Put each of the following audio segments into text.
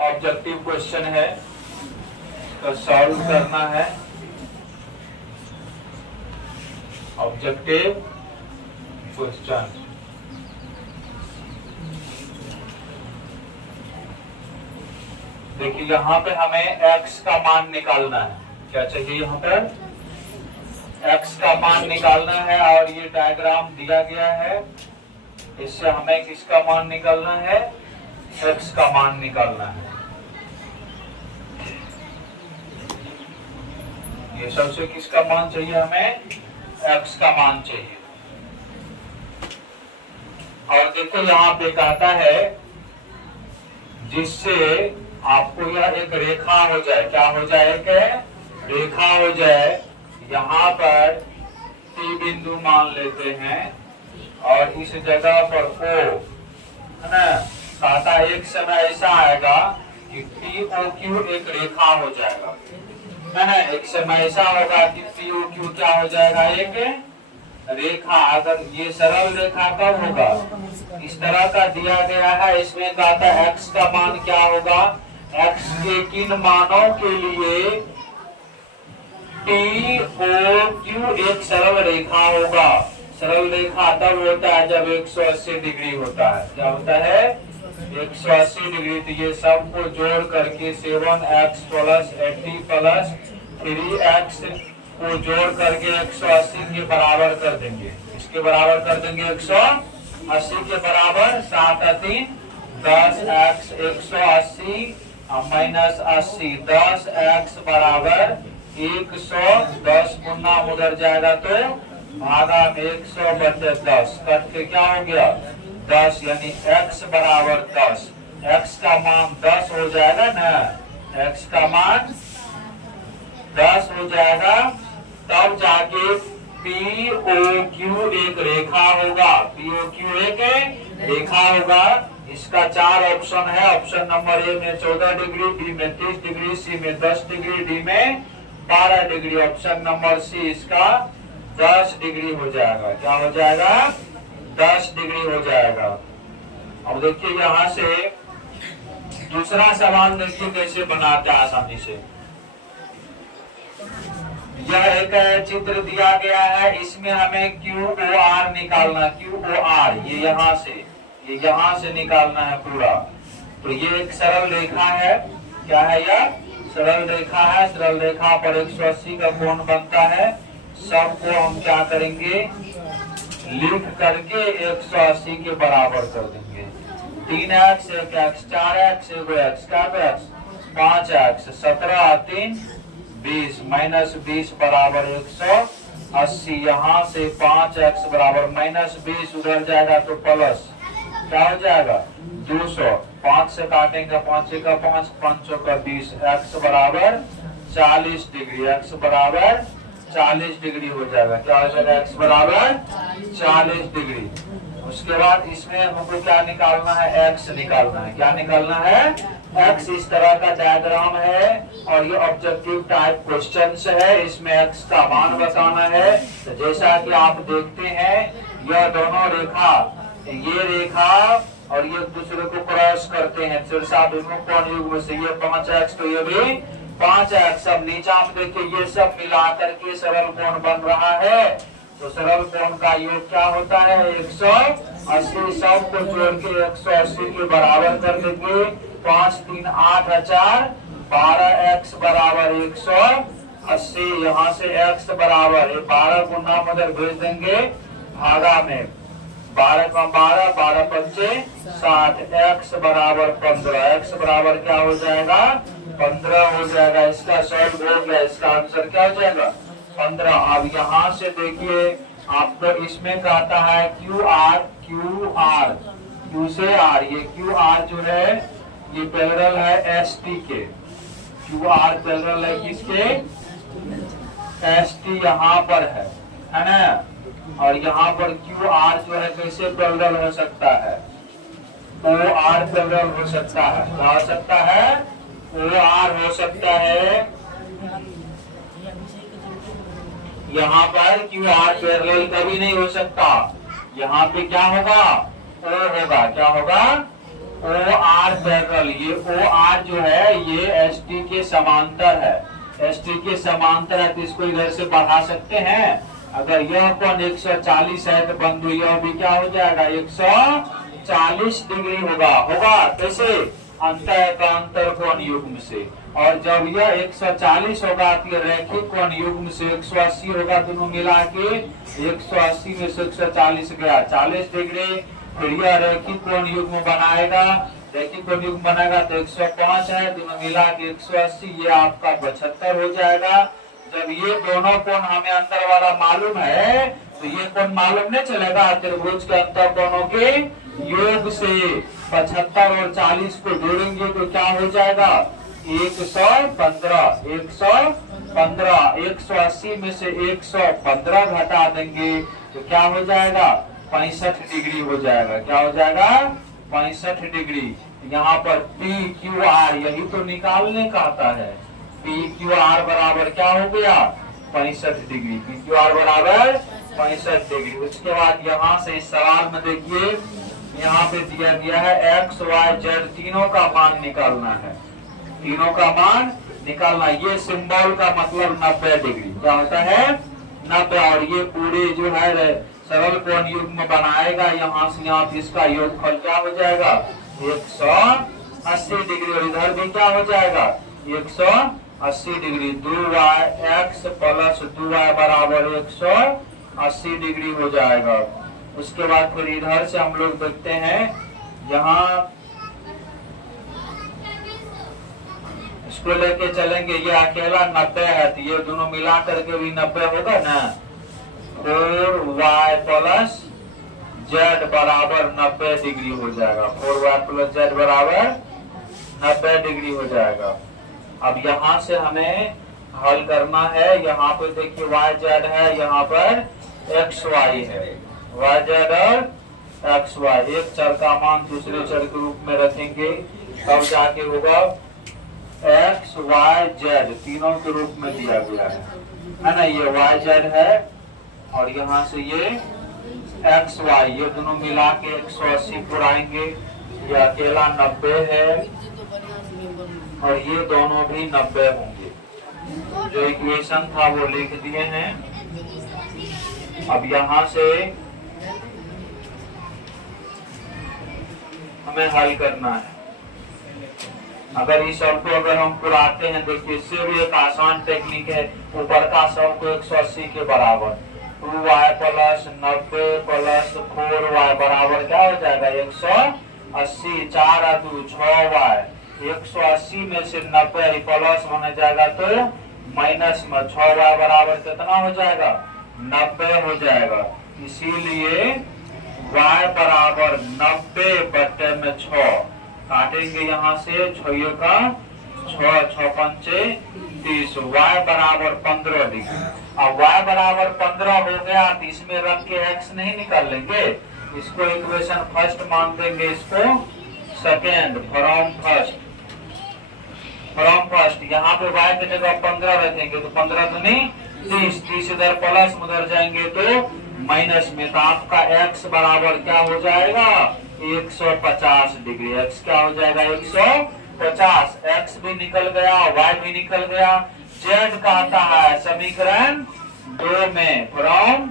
Objective question है तो solve करना है। ऑब्जेक्टिव क्वेश्चन देखिए, यहाँ पे हमें x का मान निकालना है। क्या चाहिए यहाँ पर? x का मान निकालना है और ये डायग्राम दिया गया है। इससे हमें किसका मान निकालना है? x का मान निकालना है। ये सबसे किसका मान चाहिए? हमें x का मान चाहिए। और देखो यहाँ पे कहता है जिससे आपको यह एक रेखा हो जाए। क्या हो जाए? एक रेखा हो जाए। यहाँ पर P बिंदु मान लेते हैं और इस जगह पर O है ना। कहता है एक समय ऐसा आएगा कि POQ एक रेखा हो जाएगा, है ना। एक समय ऐसा होगा कि POQ क्या हो जाएगा? एक रेखा। अगर ये सरल रेखा कब होगा? इस तरह का दिया गया है। इसमें कहता है x का मान क्या होगा? x के किन मानों के लिए POQ एक सरल रेखा होगा? सरल रेखा तब होता है जब 180 डिग्री होता है। क्या होता है? 180 डिग्री। तो ये सबको जोड़ करके 7x प्लस 80 प्लस 3x को जोड़ करके 180 के बराबर कर देंगे। इसके बराबर कर देंगे 180 के बराबर। 7 3 10x 180 माइनस 80 10x बराबर 110। गुना उधर जाएगा तो भागा में 100 बटे 10 कट के क्या हो गया? 10, यानी x बराबर 10। x का मान 10 हो जाएगा ना। x का मान 10 हो जाएगा, तब जाके POQ एक रेखा होगा। POQ एक रेखा होगा। इसका 4 ऑप्शन है। ऑप्शन नंबर ए में 14 डिग्री, बी में 30 डिग्री, सी में 10 डिग्री, डी में 12 डिग्री। ऑप्शन नंबर सी इसका 10 डिग्री हो जाएगा। क्या हो जाएगा? 10 डिग्री हो जाएगा। अब देखिए यहाँ से दूसरा सवाल देखिए कैसे बनाते हैं आसानी से। यह एक चित्र दिया गया है। इसमें हमें QOR निकालना। QOR ये यहाँ से निकालना है पूरा। तो ये एक सरल रेखा है। क्या है यह? सरल रेखा है। सरल रेखा पर 180 का कोण बनता है। सबको हम क्या करेंगे? लिख करके 180 के बराबर कर देंगे। 3x 1x 4x 1x क्या x 5x 17 3 20 माइनस 20 बराबर 180। यहाँ से 5x बराबर माइनस 20 उधर जाएगा तो प्लस क्या हो जाएगा? 200। 5 से काटेंगे 5 का 5 5 का 20। x बराबर 40 डिग्री। x बराबर 40 डिग्री हो जाएगा। क्या हो जाएगा? x बराबर 40 डिग्री। उसके बाद इसमें हमको क्या निकालना है? x निकालना है। क्या निकालना है? x। इस तरह का डायग्राम है और ये ऑब्जेक्टिव टाइप क्वेश्चंस है। इसमें x का मान बताना है। तो जैसा कि आप देखते हैं यह दोनों रेखा, ये रेखा और ये दूसरे को क्रॉस करते हैं कोण युग्म से। ये 5x तो ये भी 5x। सब नीचा में देखिए ये सब मिला करके सरल कोण बन रहा है। तो सरल कोण का योग क्या होता है? 180। सब को जोड़ के 180 के बराबर कर देंगे। 5 3 8 4 12x बराबर 180। यहाँ से x बराबर 12 गुना मदर भेज देंगे भागा में। 12 का 12 12 5 60 x बराबर 15। x बराबर क्या हो जाएगा? 15 हो जाएगा। इसका सॉल्व हो गया। इसका आंसर क्या हो जाएगा? 15। अब यहाँ से देखिए आपको इसमें कहता है QR Q से R। ये QR जो है ये पैरेलल है ST के। QR पैरेलल है किसके? ST यहाँ पर है ना। और यहाँ पर QR जो है कैसे पैरेलल हो सकता है? OR पैरेलल हो सकता है। क्या हो सकता है? OR हो सकता है। यहाँ पर QR पैरेलल कभी नहीं हो सकता। यहाँ पे क्या होगा? O होगा। क्या होगा? ओ आर पैरेलल, ये ओ आर जो है ये एस टी के समांतर है, एस टी के समांतर है, तो इसको इधर से बढ़ा सकते हैं। अगर यह कोण 140 है तो बंधु यह भी क्या हो जाएगा 140 डिग्री होगा। कैसे? अंतःएकांतर कोण युग्म से। और जब यह 140 होगा तो यह रैखिक कोण युग्म से 180 होगा, दोनों मिला के 180 में से 140 गया 40 डिग्री। फिर यह रैखिक कोण युग्म बनाएगा, रैखिक कोण युग्म बनाएगा तो 105 है, दोनों मिला के 180, ये आपका 75 हो जाएगा। जब ये दोनों कोण हमें अंदर वाला मालूम है तो ये कोण मालूम नहीं चलेगा त्रिभुज के अंतर कोणों के योग से। 75 और 40 को जोड़ेंगे तो क्या हो जाएगा 115, 180 में से 115 घटा देंगे तो क्या हो जाएगा 65 डिग्री हो जाएगा। क्या हो जाएगा 65 डिग्री। यहाँ पर पी क्यू आर यही तो निकालने का आता है। पी क्यू आर बराबर क्या हो गया 65 डिग्री, पी क्यू आर बराबर 65 डिग्री। उसके बाद यहाँ से इस सवाल में देखिए यहाँ पे दिया गया है एक्स वाई जेड तीनों का मान निकालना है, तीनों का मान निकालना। ये सिंबल का मतलब 90 डिग्री क्या होता है 90। और ये पूरे जो है सरल कोण युग्म बनाएगा यहाँ से यहाँ, इसका योगफल क्या हो जाएगा 180 डिग्री। और इधर भी क्या हो जाएगा 180 degree. 2y x plus 2y बराबर 180 डिग्री हो जाएगा। उसके बाद फिर इधर से हम लोग देखते हैं यहाँ इसको लेके चलेंगे, ये अकेला 90 है तो ये दोनों मिला करके भी 90 होगा ना। 4y प्लस z बराबर 90 डिग्री हो जाएगा, 4y प्लस z बराबर 90 डिग्री हो जाएगा। अब यहाँ से हमें हल करना है। यहाँ पे देखिए y z है, यहाँ पर x y है, y z और x y। एक चर का मान दूसरे चर के रूप में रखेंगे तब जाके होगा x y z तीनों के रूप में दिया गया है ना। ये y z है और यहाँ से ये x y, ये दोनों मिला के 180 पुराएंगे। ये अकेला 90 है और ये दोनों भी 90 होंगे। जो इक्वेशन था वो लिख दिए हैं। अब यहाँ से हमें हल करना है। अगर इस सब को अगर हम पुराते हैं, देखिए इससे भी एक आसान टेक्निक है। ऊपर का सब को 180 के बराबर 2y प्लस 90 प्लस 4y बराबर क्या हो जाएगा 180। 4 और 2 6y, 180 में से 90 प्लस होने जाएगा तो माइनस में 6y बराबर कितना हो जाएगा 90 हो जाएगा। इसीलिए y बराबर 90 बटे में 6 काटेंगे यहाँ से 6 का 6 पंचे 30, y बराबर 15 डिग्री। अब y बराबर 15 हो गया तो इसमें रख के x नहीं निकाल लेंगे, इसको इक्वेशन फर्स्ट मान देंगे, इसको सेकेंड फ्रॉम फर्स्ट। यहाँ पे y की जगह 15 रखेंगे तो 15 दूनी 30, 30 इधर प्लस उधर जाएंगे तो माइनस में, तो आपका x बराबर क्या हो जाएगा 150 डिग्री। x क्या हो जाएगा 150, x भी निकल गया y भी निकल गया। z कहता है समीकरण 2 में फ्रॉम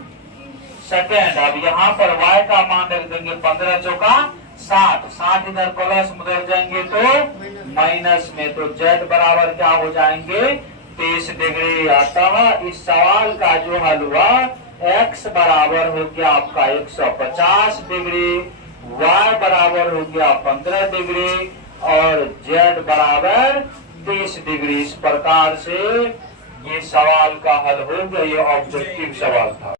सेकेंड। अब यहाँ पर y का मान रख देंगे 15 चौका 60, 60 इधर प्लस उधर जाएंगे तो माइनस में, तो z बराबर क्या हो जाएंगे 30 डिग्री। अतः इस सवाल का जो हल हुआ x बराबर हो गया आपका 150 डिग्री, y बराबर हो गया 15 डिग्री और z बराबर 30 डिग्री। इस प्रकार से ये सवाल का हल हो गया। ये ऑब्जेक्टिव सवाल था।